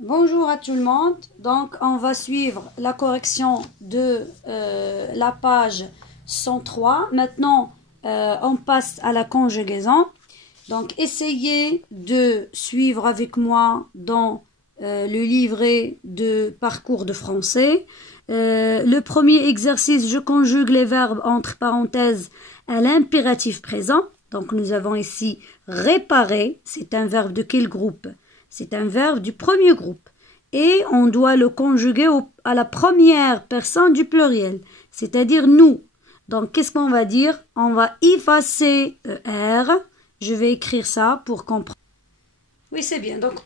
Bonjour à tout le monde. Donc, on va suivre la correction de la page 103. Maintenant, on passe à la conjugaison. Donc, essayez de suivre avec moi dans le livret de parcours de français. Le premier exercice, je conjugue les verbes entre parenthèses à l'impératif présent. Donc, nous avons ici réparer. C'est un verbe de quel groupe? C'est un verbe du premier groupe. Et on doit le conjuguer à la première personne du pluriel, c'est-à-dire nous. Donc, qu'est-ce qu'on va dire? On va effacer ER. Je vais écrire ça pour comprendre. Oui, c'est bien. Donc,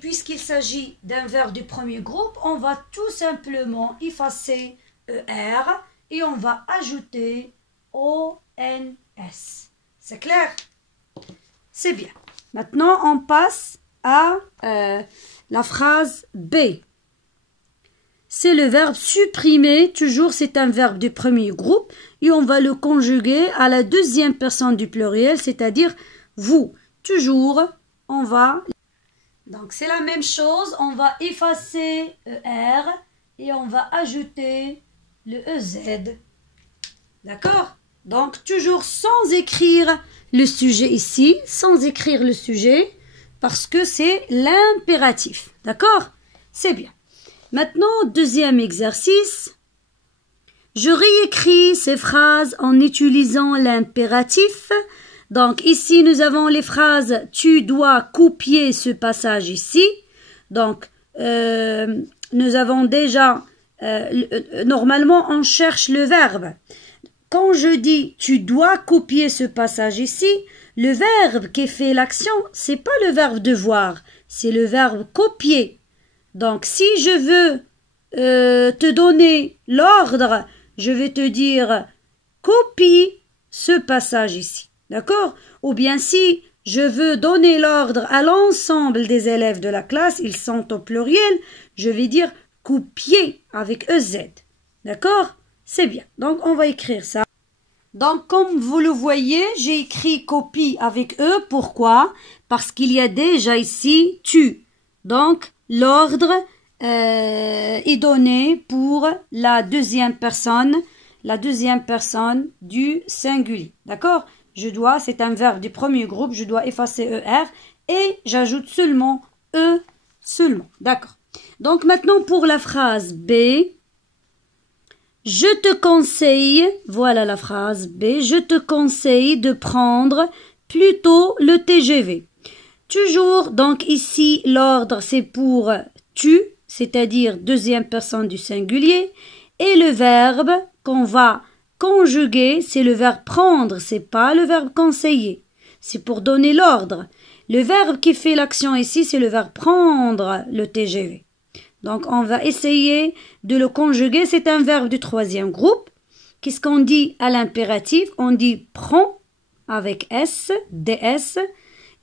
puisqu'il s'agit d'un verbe du premier groupe, on va tout simplement effacer ER et on va ajouter ONS. C'est clair? C'est bien. Maintenant, on passe à la phrase B. C'est le verbe supprimer. Toujours, c'est un verbe du premier groupe. Et on va le conjuguer à la deuxième personne du pluriel, c'est-à-dire vous. Toujours, on va... Donc, c'est la même chose. On va effacer ER et on va ajouter le EZ. D'accord? Donc, toujours sans écrire le sujet ici, sans écrire le sujet, parce que c'est l'impératif. D'accord? C'est bien. Maintenant, deuxième exercice. Je réécris ces phrases en utilisant l'impératif. Donc, ici, nous avons les phrases « Tu dois copier ce passage ici ». Donc, nous avons déjà... normalement, on cherche le verbe. Quand je dis « tu dois copier ce passage ici », le verbe qui fait l'action, c'est pas le verbe devoir, c'est le verbe copier. Donc, si je veux te donner l'ordre, je vais te dire « copie ce passage ici ». D'accord? Ou bien si je veux donner l'ordre à l'ensemble des élèves de la classe, ils sont au pluriel, je vais dire « copier » avec EZ. D'accord? C'est bien. Donc, on va écrire ça. Donc, comme vous le voyez, j'ai écrit copie avec E. Pourquoi? Parce qu'il y a déjà ici tu. Donc, l'ordre est donné pour la deuxième personne du singulier. D'accord? C'est un verbe du premier groupe, je dois effacer ER et j'ajoute seulement E seulement. D'accord? Donc, maintenant pour la phrase B. Je te conseille, voilà la phrase B, je te conseille de prendre plutôt le TGV. Toujours, donc ici, l'ordre c'est pour tu, c'est-à-dire deuxième personne du singulier, et le verbe qu'on va conjuguer, c'est le verbe prendre, c'est pas le verbe conseiller. C'est pour donner l'ordre. Le verbe qui fait l'action ici, c'est le verbe prendre le TGV. Donc, on va essayer de le conjuguer. C'est un verbe du troisième groupe. Qu'est-ce qu'on dit à l'impératif? On dit prends avec S, DS.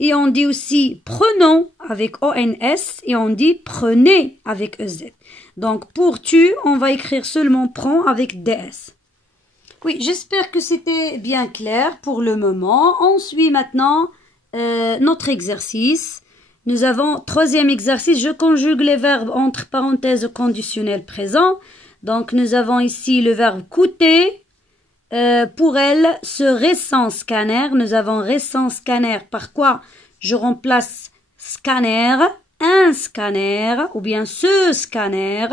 Et on dit aussi prenons avec ONS. Et on dit prenez avec EZ. Donc, pour tu, on va écrire seulement prends avec DS. Oui, j'espère que c'était bien clair pour le moment. On suit maintenant notre exercice. Nous avons troisième exercice, je conjugue les verbes entre parenthèses au conditionnel présent. Donc nous avons ici le verbe coûter. Pour elle, ce récent scanner, nous avons récent scanner. Par quoi je remplace scanner, un scanner ou bien ce scanner.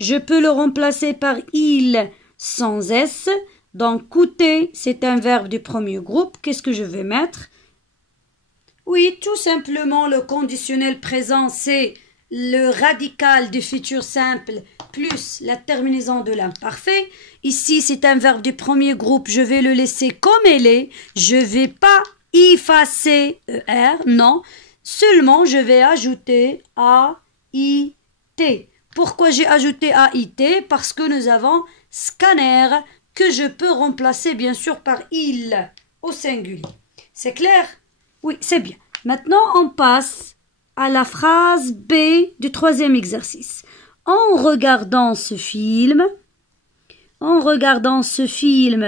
Je peux le remplacer par il sans S. Donc coûter, c'est un verbe du premier groupe. Qu'est-ce que je vais mettre? Oui, tout simplement, le conditionnel présent, c'est le radical du futur simple plus la terminaison de l'imparfait. Ici, c'est un verbe du premier groupe. Je vais le laisser comme il est. Je ne vais pas effacer ER, non. Seulement, je vais ajouter AIT. Pourquoi j'ai ajouté AIT? Parce que nous avons scanner que je peux remplacer, bien sûr, par il au singulier. C'est clair? Oui, c'est bien. Maintenant, on passe à la phrase B du troisième exercice. En regardant ce film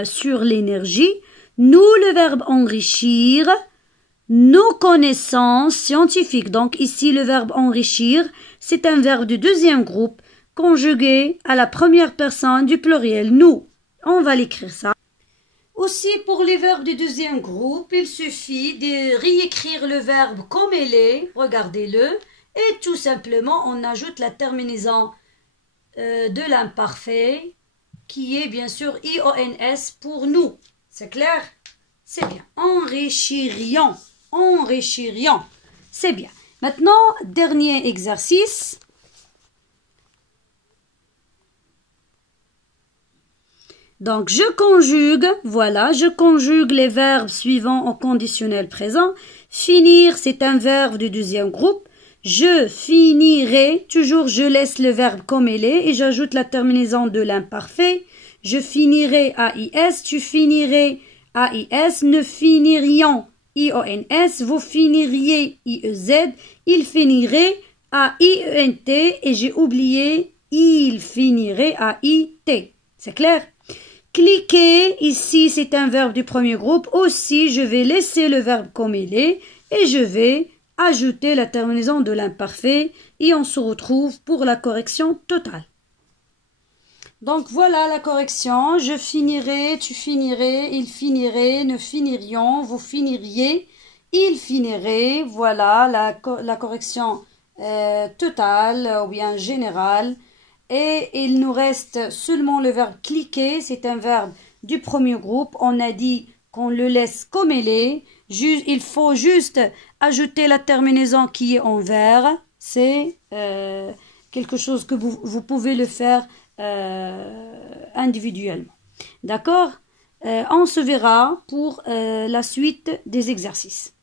sur l'énergie, nous, le verbe enrichir, nos connaissances scientifiques. Donc ici, le verbe enrichir, c'est un verbe du deuxième groupe conjugué à la première personne du pluriel. Nous, on va l'écrire ça. Aussi, pour les verbes du deuxième groupe, il suffit de réécrire le verbe comme il est, regardez-le, et tout simplement, on ajoute la terminaison de l'imparfait, qui est bien sûr IONS pour nous. C'est clair? C'est bien. Enrichirions. Enrichirions. C'est bien. Maintenant, dernier exercice. Donc, je conjugue, voilà, je conjugue les verbes suivants au conditionnel présent. Finir, c'est un verbe du deuxième groupe. Je finirai, toujours je laisse le verbe comme il est et j'ajoute la terminaison de l'imparfait. Je finirai AIS, tu finirais AIS, ne finirions IONS, vous finiriez IEZ, il finirait AIENT et j'ai oublié il finirait AIT. C'est clair? Cliquer, ici c'est un verbe du premier groupe. Aussi, je vais laisser le verbe comme il est et je vais ajouter la terminaison de l'imparfait et on se retrouve pour la correction totale. Donc voilà la correction. Je finirai, tu finirais, il finirait, nous finirions, vous finiriez, il finirait. Voilà la correction totale ou bien générale. Et il nous reste seulement le verbe cliquer, c'est un verbe du premier groupe. On a dit qu'on le laisse comme il est. Il faut juste ajouter la terminaison qui est en vert. C'est quelque chose que vous pouvez le faire individuellement. D'accord? On se verra pour la suite des exercices.